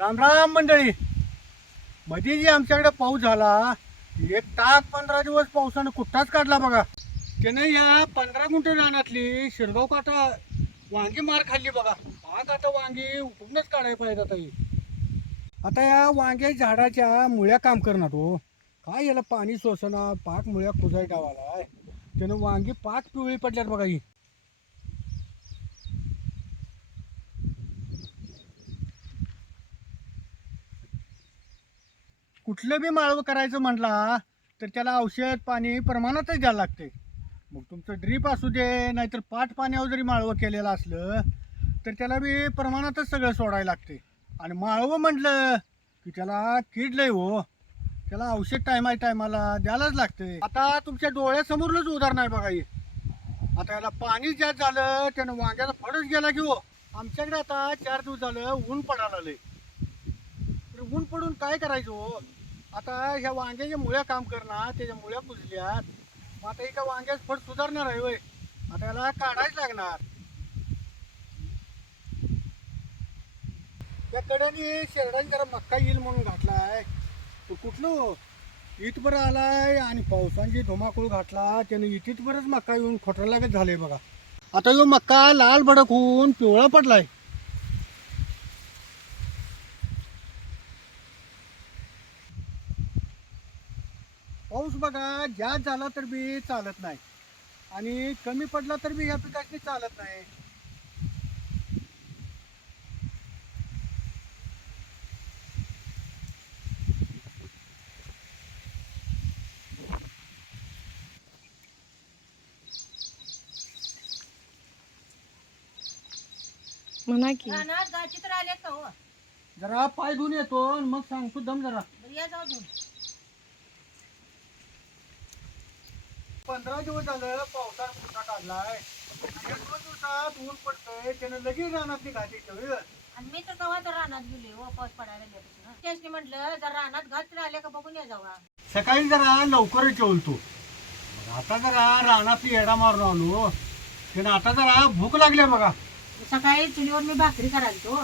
राम राम मंडळी. मध्ये जी आमच्याकडे पाऊस झाला, एक तास 15 दिवस पावसानं कुठ्ठाच काढला बघा. त्यानं या 15 गुंठे रानातली शिरगाव काटा वांगी मार खाल्ली बघा. पाक आता वांगी उपटूनच काढायला पाहिजे आता ही. आता या वांग्या झाडाच्या मुळ्या काम करणार हो. काय याला पाणी सोसना, पाक मुळ्या कुजाय डावाला. त्यानं वांगी पाक पिवळी पडल्यात बघा ही. कुठलं बी माळवं करायचं म्हटला तर त्याला औषध पाणी प्रमाणातच द्यायला लागते. मग तुमचं ड्रीप असू दे नाहीतर पाट पाण्यावर जरी माळवं केलेलं असलं तर त्याला बी प्रमाणातच सगळं सोडायला लागते. आणि माळवं म्हटलं की त्याला कीड लय हो. त्याला औषध टायमाला द्यायलाच लागते. आता तुमच्या डोळ्यासमोरच उदाहरण आहे बघा हे. आता याला पाणी जास्त झालं त्यानं वांग्याला फडच गेला की हो. आमच्याकडे आता 4 दिवस झालं ऊन पडायला लागले. तर ऊन पडून काय करायचं हो. आता ह्या वांग्याच्या मुळ्या काम करणार, त्याच्या मुळ्या कुजल्यात. मग आता एका वांग्याच फळ सुधारणार आहे होय. आता याला काढायच लागणार. त्या कड्याने शेरडाने जरा मक्का येईल म्हणून घातलाय. तो कुठलं हो? इथभर आलाय आणि पावसांची धुमाकूळ घातला त्याने इथेच मक्का येऊन खोटरलागच झाले बघा. आता जो मक्का लाल भडक होऊन पिवळा पडलाय. पाऊस बघा जास्त झाला तर बी चालत नाही आणि कमी पडला तर बी ह्या पिकाची चालत नाही. म्हणा की रानात गाठी तर आल्यात का हो? जरा पाय धुवून येतो आणि मग सांगतो दम जरा. बरं या जाऊ घेऊन. 15 दिवस झालं पावसानं कुठा काढलाय. 1-2 दिवसात ऊन पडतंय त्यानं लगेच रानातली घाटी ठेवली. आणि मी तर कवा तर रानात गेले हो पाऊस पडायला लागल्यापासून. त्याच्यानी म्हटलं जर रानात गाठ तर आल्या का बघून या जावा. सकाळी जरा लवकरच जेवलतो. आता जरा रानातली येडा मारून आलो. त्यानं आता जरा भूक लागली बघा. सकाळी चुलीवर मी भाकरी करायचो.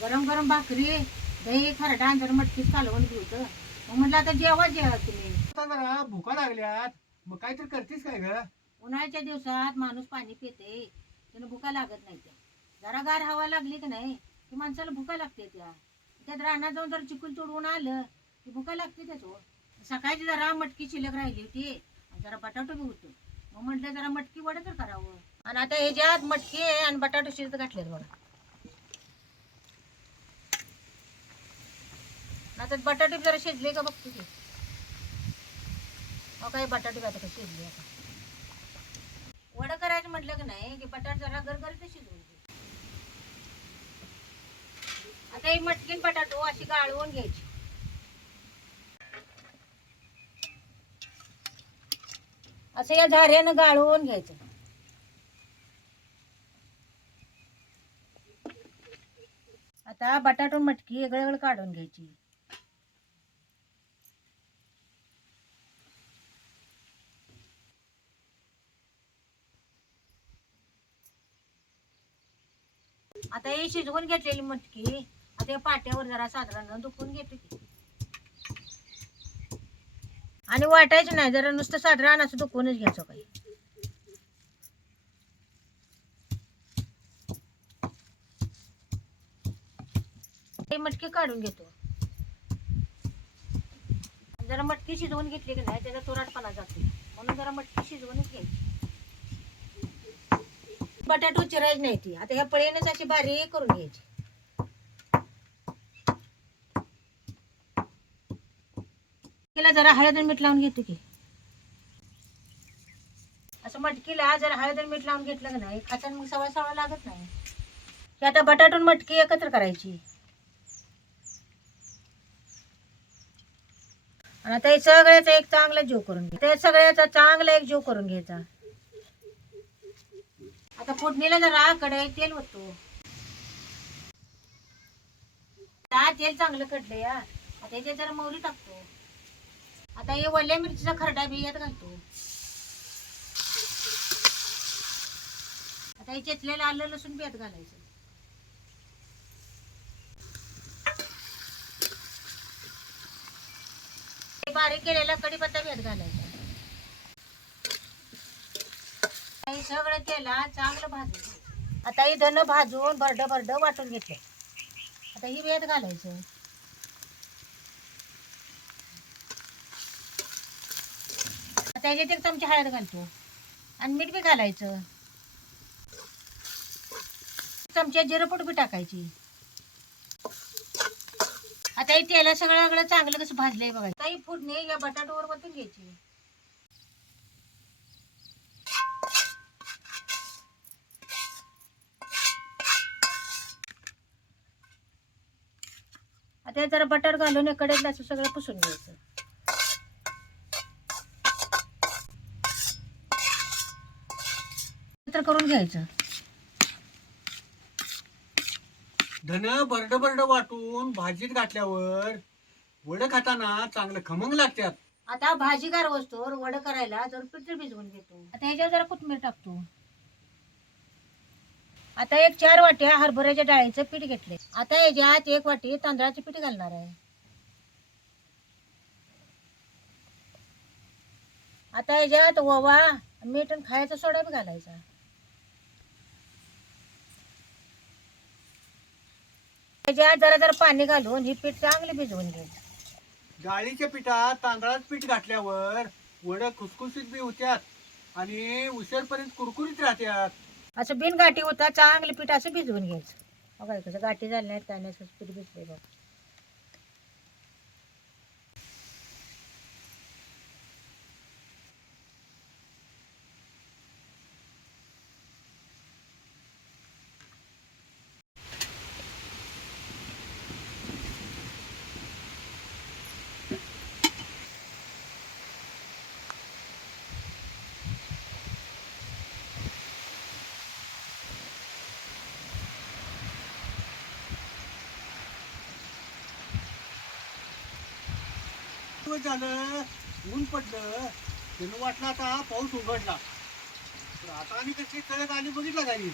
गरम गरम भाकरी दही खरडा आणि जरा मटकीच कालवण होतं. मग म्हटलं आता जेवा तुम्ही. आता जरा भुका लागल्यात. मग काहीतरी करतेस काय ग? उन्हाळ्याच्या दिवसात माणूस पाणी पिते त्यानं भुका लागत नाही त्या. जरा गार हवा लागली की नाही की माणसाला भुका लागते त्यात रानात जाऊन जर चिकूल तोडून आलं की भुका लागते त्याच हो. सकाळची जरा मटकी शिल्लक राहिली होती आणि जरा बटाटो बी होतो. मग म्हटलं जरा मटकी वडा तर करावं. आणि आता ह्याच्यात मटकी आणि बटाटो शिजत घातलेत बघा. आता बटाटे जरा शिजले का बघतो की. काही बटाटे आता का शिजले. आता वडा करायचं म्हटलं की नाही की बटाट जरा गरगरीत शिजवून घे. आता ही मटकीन बटाटो अशी गाळवून घ्यायची. असं या झाऱ्यानं गाळवून घ्यायचं. आता बटाटो मटकी वेगळं काढून घ्यायची. आता हे शिजवून घेतलेली मटकी आता या पाट्यावर जरा साधारण दुखून घेते ती. आणि वाटायचं नाही जरा नुसतं साधारण असं दुखूनच घ्यायचं काही. हे मटकी काढून घेतो. जरा मटकी शिजवून घेतली की नाही त्याचा तुरटपणा जाते म्हणून जरा मटकी शिजवूनच घ्यायची. बटाटो चिरायची नाही ती. आता ह्या पळीनेच अशी बारीक करून घ्यायची. तिला जरा हळद आणि मीठ लावून घेतो की. असं मटकीला जरा हळद आणि मीठ लावून घेतलं की नाही खाताना मग सवय सवय लागत नाही. की आता बटाटो आणि मटकी एकत्र करायची. आणि आता हे सगळ्याचा एक चांगला जीव करून घ्या. ते सगळ्याचा चांगला एक जीव करून घ्यायचा. आता फोडणीला जरा कढईत तेल होतो. तेल चांगलं कढलं या. आता याच्यात जरा मोहरी टाकतो. आता हे वल्या मिरचीचा खरडा बी यात घालतो. आता हे चेचलेलं आलं लसूण बी यात घालायचं. बारीक केलेला कढीपत्ता भेट घालायचा. हे सगळं केला चांगलं भाजून. आता ही धन भाजून भरड वाटून घेतले. आता ही भेट घालायचं. आता ह्याच्यात 1 चमचा हळद घालतो आणि मीठ बी घालायचं. चमचा जिरपूड बी टाकायची. आता हे तेला सगळं चांगलं कसं भाजलंय बघा. आता ही फोडणी या बटाट्यावर वतून घ्यायची. आता हे जरा बटाट घालून कडेला असं सगळं पुसून घ्यायचं. करून घ्यायचं. धन बरड वाटून भाजीत घातल्यावर वडं खाताना चांगलं खमंग लागतात. आता भाजी गार वस्तूवर वडं करायला जर पीठ भिजवून घेतो. आता ह्याच्यावर जरा कोथिंबीर टाकतो. आता 4 वाट्या हरभऱ्याच्या डाळीचं पीठ घेतले. आता ह्याच्यात 1 वाटी तांदळाचं पीठ घालणार आहे. आता ह्याच्यात ओवा, मीठ आणि खायचा सोडा बी घालायचा. ह्याच्यात जरा पाणी घालून ही पीठ चांगली भिजवून घ्यायचं. डाळीच्या पिठात तांदळाचं पीठ घातल्यावर वडं खुसखुशीत बी होत्यात आणि उशीरपर्यंत कुरकुरीत राहतात. असं बिन गाठी होता चांगलं पीठ असं भिजवून घ्यायचं. बघा कसं गाठी झाली नाहीत काय नाही, असं पीठ भिजलंय बघा. दिवस झालं ऊन पडलं, त्यानं वाटलं आता पाऊस उघडला. तर आता आणि कशी तळक आली बघितलं काही.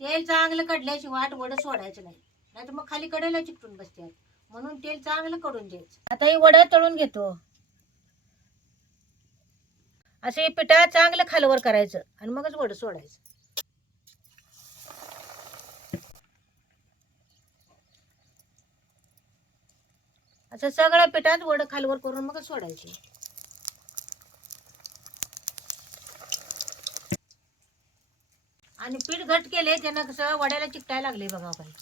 तेल चांगलं कडल्याची वाट वडं सोडायचं नाही, नाहीतर मग खाली कडेला चिकटून बसतात. म्हणून तेल चांगलं कडून द्यायचं. आता हे वडं तळून घेतो. असे पिठा चांगलं खालवर करायचं आणि मगच वडं सोडायचं. असं सगळ्या पिठात वडं खालवर करून मगच सोडायचे. आणि पीठ घट केले त्यानं कसं वड्याला चिकटायला लागले बघा काही.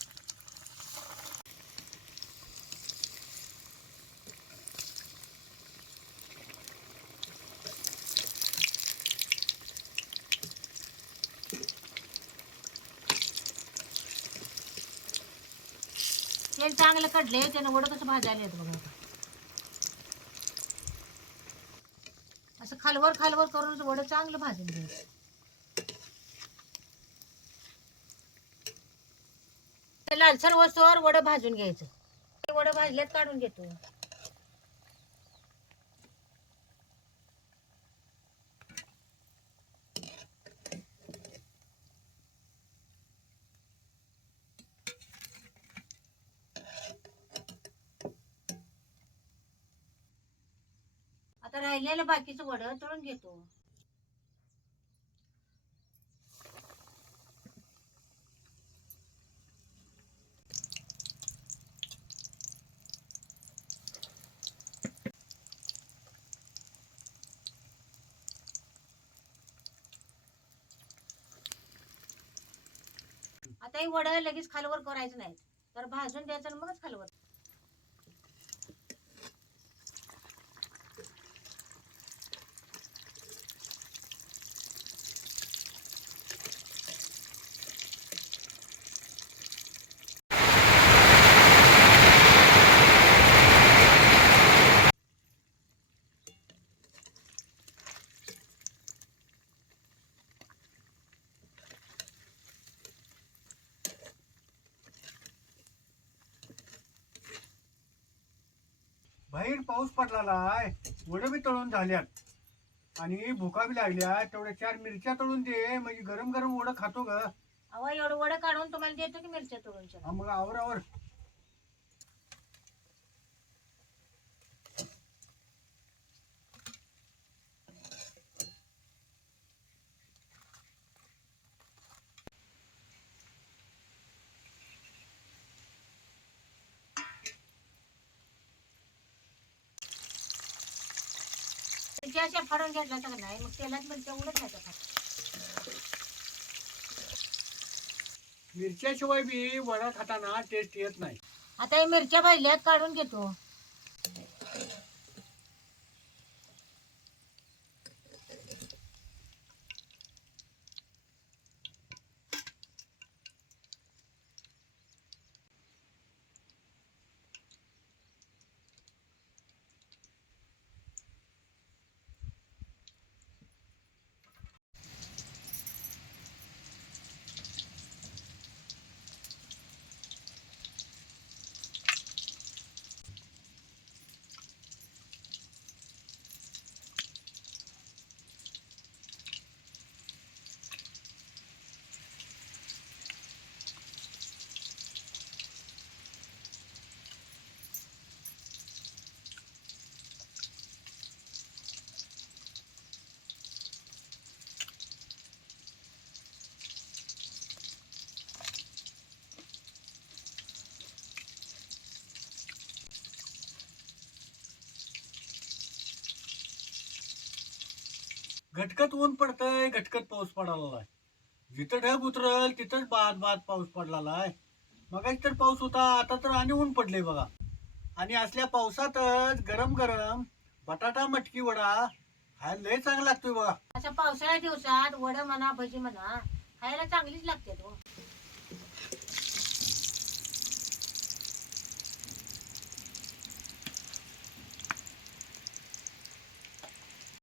तेल चांगलं कडले त्यानं वडं कसं भाजायला येत बघा. असं खालवर करून वडं चांगलं भाजून घ्यायचं. लालसर वस्तूवर वडं भाजून घ्यायचं. वडं भाजल्यात काढून घेतो. आता राहिलेलं बाकीचं वडं तळून घेतो. आता ही वडं लगेच खालवर करायचं नाही, तर भाजून द्यायचं आणि मगच खालवर. बाहेर पाऊस पडलेला आहे, वडं बी तळून झाल्यात. आणि भुका बी लागल्या, तेवढ्या 4 मिरच्या तळून दे, म्हणजे गरम गरम वडं खातो ग. अहो एवढं वडं काढून तुम्हाला देतो की मिरच्या तोडून हा, सगळं. मग आवर. मिरच्या अशा फाडून घेतल्या तर नाही, मग तेलात मिरच्या उडत नाही का? मिरच्याशिवाय बी वडा खाताना टेस्ट येत नाही. आता हे मिरच्या भाजल्यात काढून घेतो. घटकत ऊन पडतंय, घटकत पाऊस पडायला. जिथं ढग उतरल तिथंच बाद बाद पाऊस पडलेला आहे. मगाच तर पाऊस होता, आता तर आणि ऊन पडले बघा. आणि असल्या पावसातच गरम गरम बटाटा मटकी वडा खायला लय चांगला लागतोय बघा. अशा पावसाळ्या दिवसात वडं म्हणा भजी म्हणा खायला चांगलीच लागते तो.